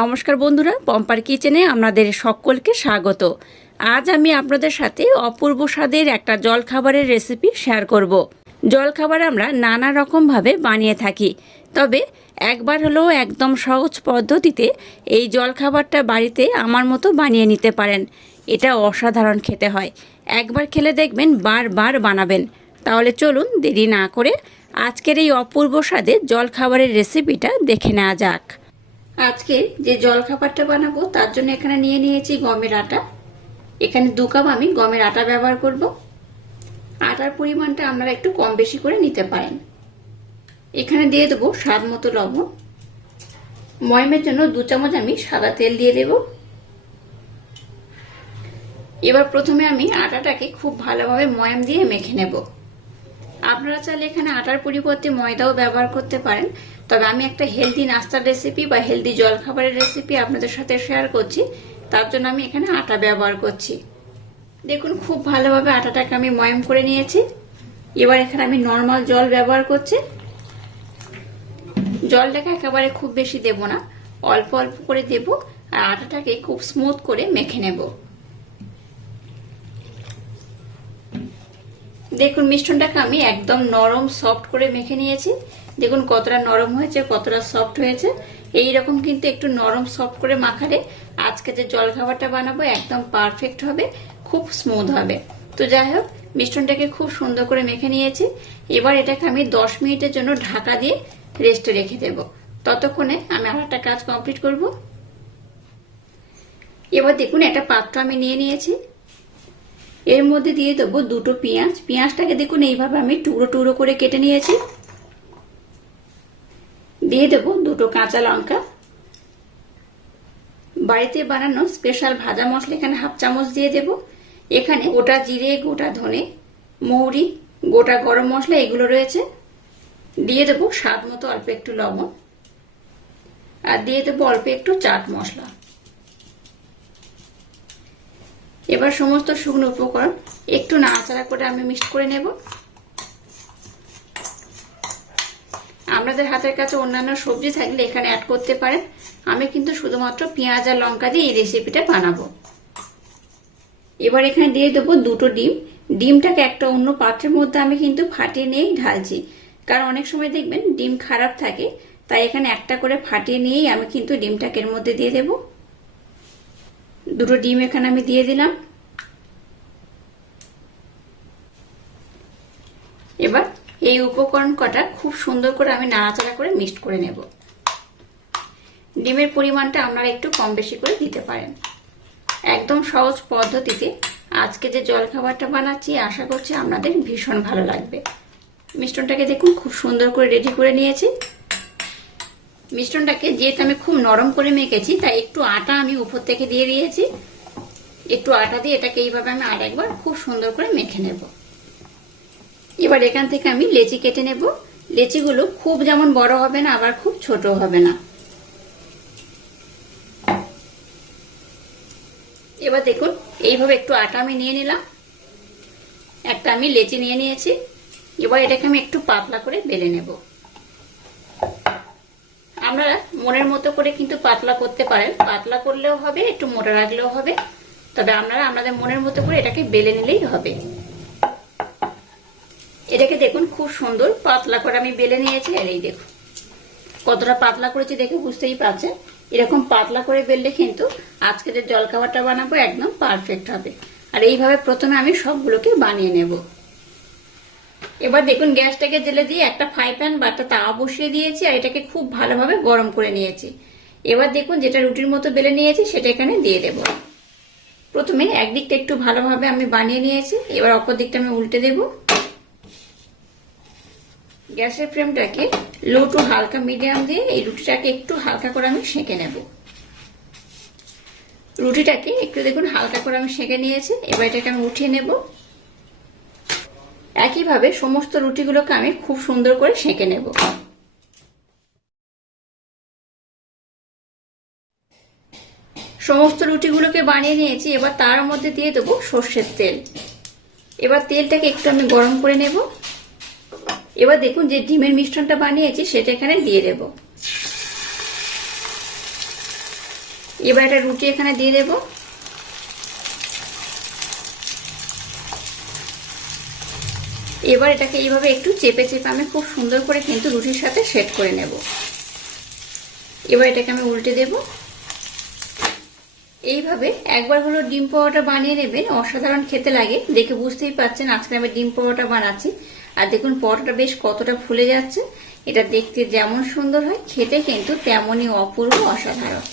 নমস্কার বন্ধুরা, পম্পার কিচেনে আপনাদের সকলকে স্বাগত। আজ আমি আপনাদের সাথে অপূর্ব স্বাদের একটা জলখাবারের রেসিপি শেয়ার করব। জলখাবার আমরা নানা রকমভাবে বানিয়ে থাকি, তবে একবার হলেও একদম সহজ পদ্ধতিতে এই জলখাবারটা বাড়িতে আমার মতো বানিয়ে নিতে পারেন। এটা অসাধারণ খেতে হয়। একবার খেলে দেখবেন বারবার বানাবেন। তাহলে চলুন দেরি না করে আজকের এই অপূর্ব স্বাদের জলখাবারের রেসিপিটা দেখে নেওয়া যাক। আজকে যে জলখাবারটা বানাবো, তার জন্য এখানে নিয়ে নিয়েছি গমের আটা। এখানে দু কাপ আমি গমের আটা ব্যবহার করব। আটার পরিমাণটা আপনারা একটু কম বেশি করে নিতে পারেন। এখানে দিয়ে দেবো স্বাদ মতো লবণ। ময়মের জন্য দু চামচ আমি সাদা তেল দিয়ে দেব। এবার প্রথমে আমি আটাটাকে খুব ভালোভাবে ময়াম দিয়ে মেখে নেব। আপনারা চাইলে এখানে আটার পরিবর্তে ময়দাও ব্যবহার করতে পারেন। তবে আমি একটা হেলদি নাস্তার রেসিপি বা হেলদি জলখাবারের রেসিপি আপনাদের সাথে শেয়ার করছি। তার জন্য আমি এখানে আটা ব্যবহার করছি। দেখুন, খুব ভালোভাবে আটাটাকে আমি ময়ম করে নিয়েছি। এবার এখানে আমি নর্মাল জল ব্যবহার করছি। জলটাকে একেবারে খুব বেশি দেব না। অল্প অল্প করে দেব আর আটাটাকে খুব স্মুথ করে মেখে নেব। দেখুন মিষ্টনটাকে আমি একদম নরম সফট করে মেখে নিয়েছি। দেখুন, কতটা নরম হয়েছে, কতটা সফট হয়েছে। এই রকম কিন্তু একটু নরম সফট করে মাখালে আজকে যে জল খাবারটা বানাবো একদম পারফেক্ট হবে, খুব স্মুথ হবে। তো যাই হোক মিষ্টনটাকে খুব সুন্দর করে মেখে নিয়েছি। এবার এটাকে আমি দশ মিনিটের জন্য ঢাকা দিয়ে রেস্টে রেখে দেব। ততক্ষণে আমি আর একটা কাজ কমপ্লিট করব। এবার দেখুন, একটা পাত্র আমি নিয়ে নিয়েছি। এর মধ্যে দিয়ে দেবো দুটো পেঁয়াজ। পেঁয়াজটাকে দেখুন, এইভাবে আমি টুকরো টুকরো করে কেটে নিয়েছি। দিয়ে দেবো দুটো কাঁচা লঙ্কা। বাড়িতে বানানো স্পেশাল ভাজা মশলা, এখানে হাফ চামচ দিয়ে দেব। এখানে গোটা জিরে, গোটা ধনে, মৌরি, গোটা গরম মশলা, এগুলো রয়েছে। দিয়ে দেবো স্বাদ মতো অল্প একটু লবণ। আর দিয়ে দেবো অল্প একটু চাট মশলা। এবার সমস্ত শুকনো উপকরণ একটু নাড়াচাড়া করে আমি মিক্সড করে নেব। আপনাদের হাতের কাছে অন্যান্য সবজি থাকলে এখানে অ্যাড করতে পারেন। আমি কিন্তু শুধুমাত্র পেঁয়াজ আর লঙ্কা দিয়ে এই রেসিপিটা বানাবো। এবার এখানে দিয়ে দেবো দুটো ডিম। ডিমটাকে একটা অন্য পাত্রের মধ্যে আমি কিন্তু ফাটিয়ে নিয়েই ঢালছি। কারণ অনেক সময় দেখবেন ডিম খারাপ থাকে, তাই এখানে একটা করে ফাটিয়ে নিয়েই আমি কিন্তু ডিমটাকে এর মধ্যে দিয়ে দেবো। দুটো ডিম এখানে আমি দিয়ে দিলাম। এবার এই উপকরণ কটা খুব সুন্দর করে আমি নাড়াচাড়া করে মিক্সড করে নেব। ডিমের পরিমাণটা আপনারা একটু কম বেশি করে দিতে পারেন। একদম সহজ পদ্ধতিতে আজকে যে জলখাবারটা বানাচ্ছি, আশা করছি আপনাদের ভীষণ ভালো লাগবে। মিষ্টনটাকে দেখুন, খুব সুন্দর করে রেডি করে নিয়েছি। মিশ্রণটাকে যেহেতু আমি খুব নরম করে মেখেছি, তাই একটু আটা আমি উপর থেকে দিয়ে দিয়েছি। একটু আটা দিয়ে এটাকে এইভাবে আমি আর একবার খুব সুন্দর করে মেখে নেব। এবার এখান থেকে আমি লেচি কেটে নেব। লেচিগুলো খুব যেমন বড় হবে না, আবার খুব ছোট হবে না। এবার দেখুন, এইভাবে একটু আটা আমি নিয়ে নিলাম। একটা আমি লেচি নিয়ে নিয়েছি। এবার এটাকে আমি একটু পাতলা করে বেলে নেব। আপনারা মনের মতো করে কিন্তু পাতলা করতে পারেন। পাতলা করলেও হবে, একটু মোটা রাখলেও হবে। তবে আপনারা আপনাদের মনের মতো করে এটাকে বেলে নিলেই হবে। এটাকে দেখুন খুব সুন্দর পাতলা করে আমি বেলে নিয়েছি, আর এই দেখুন। কতটা পাতলা করেছি দেখে বুঝতেই পারছেন? এরকম পাতলা করে বেললে কিন্তু আজকে যে জলখাবারটা বানাবো একদম পারফেক্ট হবে। আর এইভাবে প্রথমে আমি সবগুলোকে বানিয়ে নেব। এবার দেখুন গ্যাসটাকে জেলে দিয়ে একটা ফ্রাই প্যান বা একটা তাওয়া বসিয়ে দিয়েছি আর এটাকে খুব ভালোভাবে গরম করে নিয়েছি। এবার দেখুন যেটা রুটির মতো বেলে নিয়েছি সেটা এখানে দিয়ে দেব। প্রথমে একদিকটা একটু ভালোভাবে আমি বানিয়ে নিয়েছি, এবার অপর দিকটা আমি উল্টে দেব। গ্যাসের ফ্লেমটাকে লো টু হালকা মিডিয়াম দিয়ে এই রুটিটাকে একটু হালকা করে আমি সেঁকে নেব। রুটিটাকে একটু দেখুন হালকা করে আমি সেঁকে নিয়েছি, এবার এটাকে আমি উঠিয়ে নেব। একইভাবে সমস্ত রুটিগুলোকে আমি খুব সুন্দর করে সেঁকে নেব। সমস্ত রুটিগুলোকে বানিয়ে নিয়েছি, এবার তার মধ্যে দিয়ে দেবো সর্ষের তেল। এবার তেলটাকে একটু আমি গরম করে নেব। এবার দেখুন যে ডিমের মিশ্রণটা বানিয়েছি, সেটা এখানে দিয়ে দেব। এবার একটা রুটি এখানে দিয়ে দেব। এবার এটাকে এইভাবে একটু চেপে চেপে আমি খুব সুন্দর করে কিন্তু রুটির সাথে সেট করে নেব। এবার এটাকে আমি উল্টে দেব। এইভাবে একবার হলো ডিম পাওয়াটা বানিয়ে নেবেন, অসাধারণ খেতে লাগে। দেখে বুঝতেই পাচ্ছেন, আজকে আমি ডিম পাওয়াটা বানাচ্ছি। আর দেখুন, পরোটাটা বেশ কতটা ফুলে যাচ্ছে। এটা দেখতে যেমন সুন্দর হয়, খেতে কিন্তু তেমনই অপূর্ব অসাধারণ।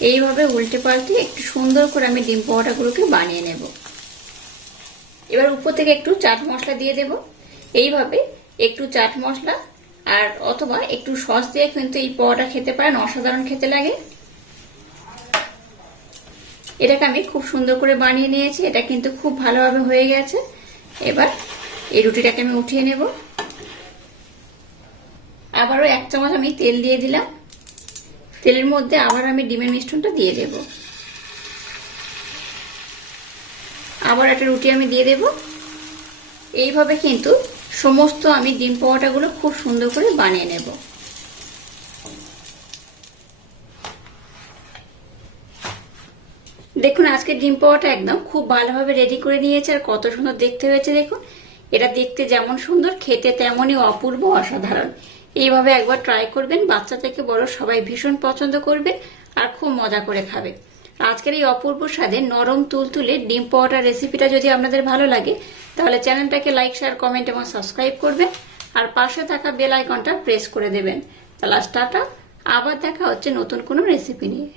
এইভাবে উল্টে পাল্টে একটু সুন্দর করে আমি ডিম পাওয়াটাগুলোকে বানিয়ে নেব। এবার উপর থেকে একটু চাট মশলা দিয়ে দেব। এইভাবে একটু চাট মশলা আর অথবা একটু সস দিয়ে কিন্তু এই পাওয়াটা খেতে পারেন, অসাধারণ খেতে লাগে। এটাকে আমি খুব সুন্দর করে বানিয়ে নিয়েছি, এটা কিন্তু খুব ভালোভাবে হয়ে গেছে। এবার এই রুটিটাকে আমি উঠিয়ে নেব। আবারও এক চামচ আমি তেল দিয়ে দিলাম। তেলের মধ্যে আবার আমি ডিমের মিশ্রণটা দিয়ে দেব। আবার একটা রুটি আমি দিয়ে দেব। এইভাবে কিন্তু সমস্ত আমি ডিম পাওয়াটাগুলো খুব সুন্দর করে বানিয়ে নেব। দেখুন, আজকে ডিম পাওয়াটা একদম খুব ভালোভাবে রেডি করে নিয়েছে আর কত সুন্দর দেখতে হয়েছে দেখুন। এটা দেখতে যেমন সুন্দর, খেতে তেমনই অপূর্ব, অসাধারণ। এইভাবে একবার ট্রাই করবেন, বাচ্চা থেকে বড় সবাই ভীষণ পছন্দ করবে আর খুব মজা করে খাবে। আজকের এই অপূর্ব স্বাদে নরম তুলতুলে ডিম পাওয়াটা রেসিপিটা যদি আপনাদের ভালো লাগে, তাহলে চ্যানেলটাকে লাইক শেয়ার কমেন্ট এবং সাবস্ক্রাইব করবেন। আর পাশে থাকা বেল আইকনটা প্রেস করে দেবেন। তাহলে আবার দেখা হচ্ছে নতুন কোনো রেসিপি নিয়ে।